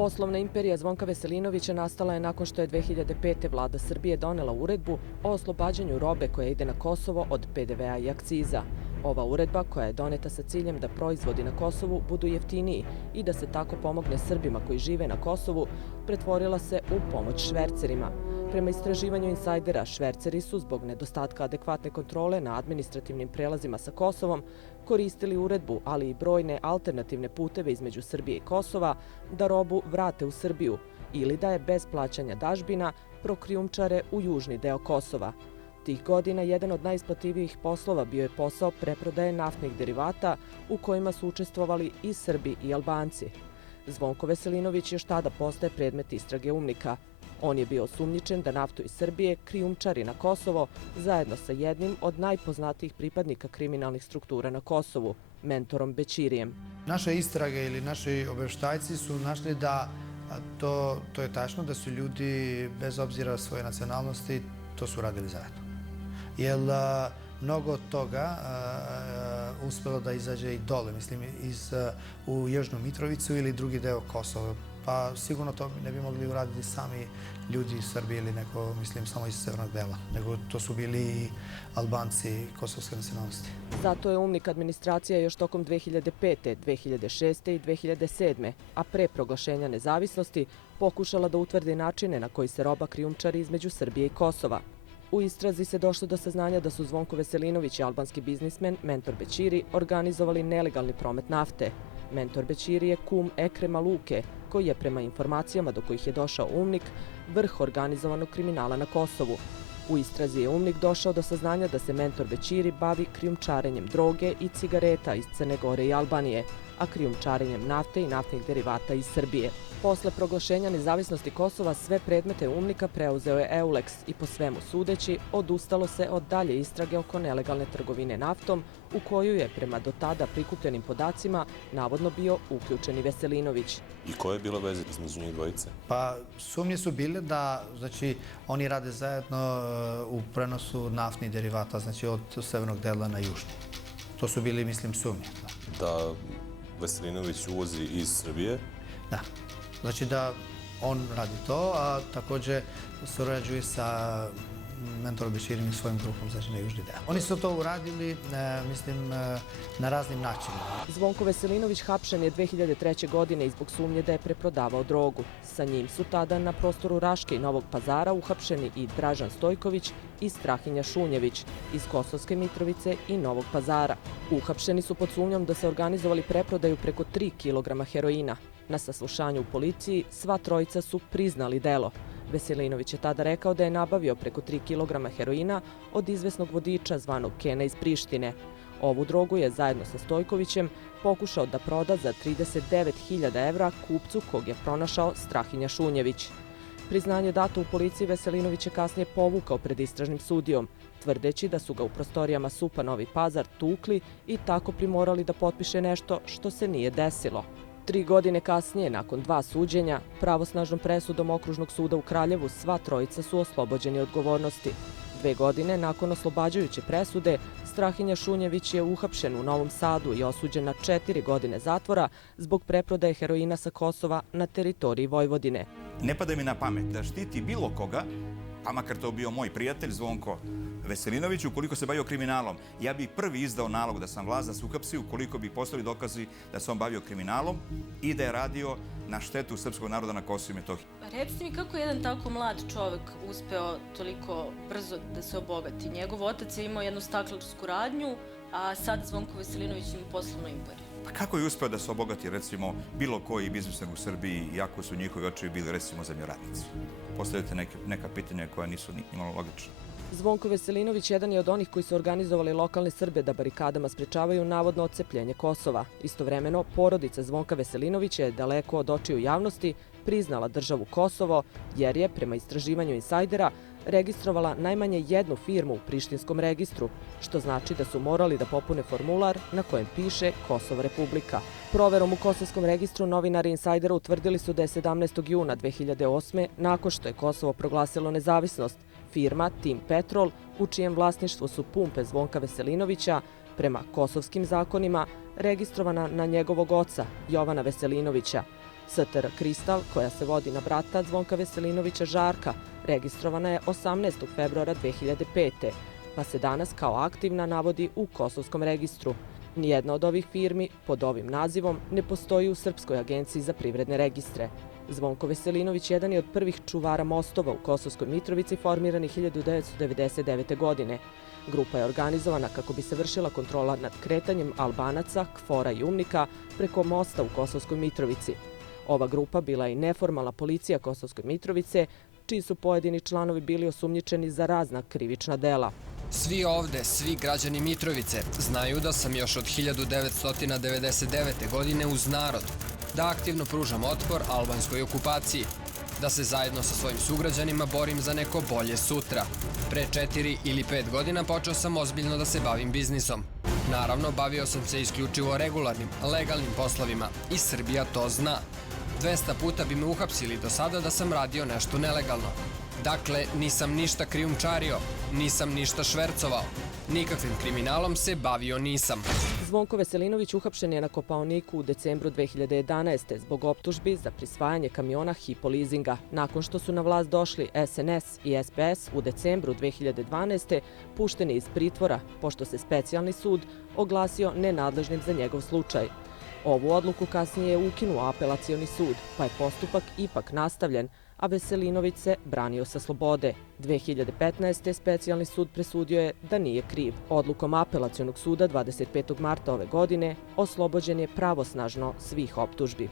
Poslovna imperija Zvonka Veselinovića nastala je nakon što je 2005. vlada Srbije donela uredbu o oslobađanju robe koja ide na Kosovo od PDV-a i akciza. Ova uredba, koja je doneta sa ciljem da proizvodi na Kosovu budu jeftiniji i da se tako pomogne Srbima koji žive na Kosovu, pretvorila se u pomoć švercerima. Prema istraživanju insajdera, šverceri su zbog nedostatka adekvatne kontrole na administrativnim prelazima sa Kosovom koristili uredbu, ali i brojne alternativne puteve između Srbije i Kosova da robu vrate u Srbiju ili da je bez plaćanja dažbina prokrijumčare u južni deo Kosova. Tih godina jedan od najisplativijih poslova bio je posao preprodaje naftnih derivata u kojima su učestvovali i Srbi i Albanci. Zvonko Veselinović još tada postaje predmet istrage UMNIK-a. On je bio osumnjičen da naftu iz Srbije krijumčari na Kosovo zajedno sa jednim od najpoznatijih pripadnika kriminalnih struktura na Kosovu, mentorom Bećirijem. Naše istrage ili naši obavještajci su našli da to je tačno da su ljudi bez obzira svoje nacionalnosti to su radili zajedno. Jer mnogo od toga uspelo da izađe i dole, mislim, u Južnu Mitrovicu ili drugi deo Kosova. Pa sigurno to ne bi mogli uraditi sami ljudi iz Srbije ili neko, mislim, samo iz severnog dela, nego to su bili i Albanci kosovske nacionalnosti. Zato je UMNIK administracija još tokom 2005., 2006. i 2007., a pre proglašenja nezavisnosti, pokušala da utvrdi načine na koji se roba krijumčari između Srbije i Kosova. U istrazi se došlo do saznanja da su Zvonko Veselinović i albanski biznismen, mentor Bećiri, organizovali nelegalni promet nafte. Mentor Bećiri je kum Ekrema Luke, koji je prema informacijama do kojih je došao UMNIK vrh organizovanog kriminala na Kosovu. U istrazi je UMNIK došao do saznanja da se mentor Bećiri bavi krijumčarenjem droge i cigareta iz Crne Gore i Albanije, a krijumčarenjem nafte i naftnih derivata iz Srbije. Posle proglašenja nezavisnosti Kosova sve predmete UMNIK-a preuzeo je EULEX i po svemu sudeći odustalo se od dalje istrage oko nelegalne trgovine naftom u koju je prema do tada prikupljenim podacima navodno bio uključen i Veselinović. I koja je bila veza između njih dvojice? Pa sumnje su bile da, znači, oni rade zajedno u prenosu naftnih derivata, znači od severnog dela na južni. To su bili, mislim, sumnje. Da Veselinović uvozi iz Srbije? Da. Znači da on radi to, a također surađuje sa mentorom Bećirijem i svojim grupom, znači na južni deo. Oni su to uradili, mislim, na raznim načinima. Zvonko Veselinović hapšen je 2003. godine i zbog sumnje da je preprodavao drogu. Sa njim su tada na prostoru Raške i Novog Pazara uhapšeni i Dražan Stojković i Strahinja Šunjević iz Kosovske Mitrovice i Novog Pazara. Uhapšeni su pod sumnjom da se organizovali preprodaju preko 3 kg heroina. Na saslušanju u policiji sva trojica su priznali delo. Veselinović je tada rekao da je nabavio preko 3 kg heroina od izvesnog vodiča zvanog Kena iz Prištine. Ovu drogu je zajedno sa Stojkovićem pokušao da proda za 39.000 evra kupcu kog je pronašao Strahinja Šunjević. Priznanje dato u policiji Veselinović je kasnije povukao pred istražnim sudijom, tvrdeći da su ga u prostorijama SUP-a Novi Pazar tukli i tako primorali da potpiše nešto što se nije desilo. 3 godine kasnije, nakon 2 suđenja, pravosnažnom presudom Okružnog suda u Kraljevu sva trojica su oslobođeni odgovornosti. 2 godine nakon oslobađajuće presude, Strahinja Šunjević je uhapšen u Novom Sadu i osuđen na 4 godine zatvora zbog preprodaje heroina sa Kosova na teritoriji Vojvodine. Ne pada mi na pamet da štiti bilo koga, pa makar to bio moj prijatelj Zvonko Veselinović, ukoliko se bavio kriminalom. Ja bih prvi izdao nalog da sam vlast da se uhapsi ukoliko bi postojali dokazi da se on bavio kriminalom i da je radio na štetu srpskog naroda na Kosovu i Metohiji. Recite mi kako je jedan tako mlad čovek uspeo toliko brzo da se obogati. Njegov otac je imao jednu staklarsku radnju, a sad Zvonko Veselinović ima poslovnu imperiju. Pa kako je uspeo da se obogati, recimo, bilo koji biznismen u Srbiji, iako su njihovi očevi bili, recimo, zemljoradnici? Postavljate neka pitanja koja nisu nimalo logična. Zvonko Veselinović jedan je od onih koji su organizovali lokalne Srbe da barikadama sprečavaju navodno odcepljenje Kosova. Istovremeno, porodica Zvonka Veselinovića je daleko od očiju javnosti priznala državu Kosovo, jer je, prema istraživanju insajdera, registrovala najmanje jednu firmu u Prištinskom registru, što znači da su morali da popune formular na kojem piše Kosovo Republika. Proverom u Kosovskom registru novinari insajdera utvrdili su da je 17. juna 2008. nakon što je Kosovo proglasilo nezavisnost, firma Tim Petrol, u čijem vlasništvu su pumpe Zvonka Veselinovića, prema kosovskim zakonima, registrovana na njegovog oca, Jovana Veselinovića. STR Kristal, koja se vodi na brata Zvonka Veselinovića Žarka, registrovana je 18. februara 2005. pa se danas kao aktivna navodi u Kosovskom registru. Nijedna od ovih firmi pod ovim nazivom ne postoji u Srpskoj agenciji za privredne registre. Zvonko Veselinović jedan je od prvih čuvara mostova u Kosovskoj Mitrovici formirani 1999. godine. Grupa je organizovana kako bi se vršila kontrola nad kretanjem Albanaca, Kfora i Umnika preko mosta u Kosovskoj Mitrovici. Ova grupa bila je i neformalna policija Kosovske Mitrovice, čiji su pojedini članovi bili osumnjičeni za razna krivična dela. Svi ovde, svi građani Mitrovice, znaju da sam još od 1999. godine uz narod, da aktivno pružam otpor albanskoj okupaciji, da se zajedno sa svojim sugrađanima borim za neko bolje sutra. Pre 4 ili 5 godina počeo sam ozbiljno da se bavim biznisom. Naravno, bavio sam se isključivo regularnim, legalnim poslovima i Srbija to zna. 200 puta bi me uhapsili do sada da sam radio nešto nelegalno. Dakle, nisam ništa krijumčario, nisam ništa švercovao, nikakvim kriminalom se bavio nisam. Zvonko Veselinović uhapšen je na Kopaoniku u decembru 2011. zbog optužbi za prisvajanje kamiona Hypo Leasinga. Nakon što su na vlast došli SNS i SPS u decembru 2012. pušten je iz pritvora, pošto se specijalni sud oglasio nenadležnim za njegov slučaj. Ovu odluku kasnije je ukinuo apelacioni sud, pa je postupak ipak nastavljen, a Veselinović se branio sa slobode. 2015. specijalni sud presudio je da nije kriv. Odlukom apelacionog suda 25. marta ove godine oslobođen je pravosnažno svih optužbi.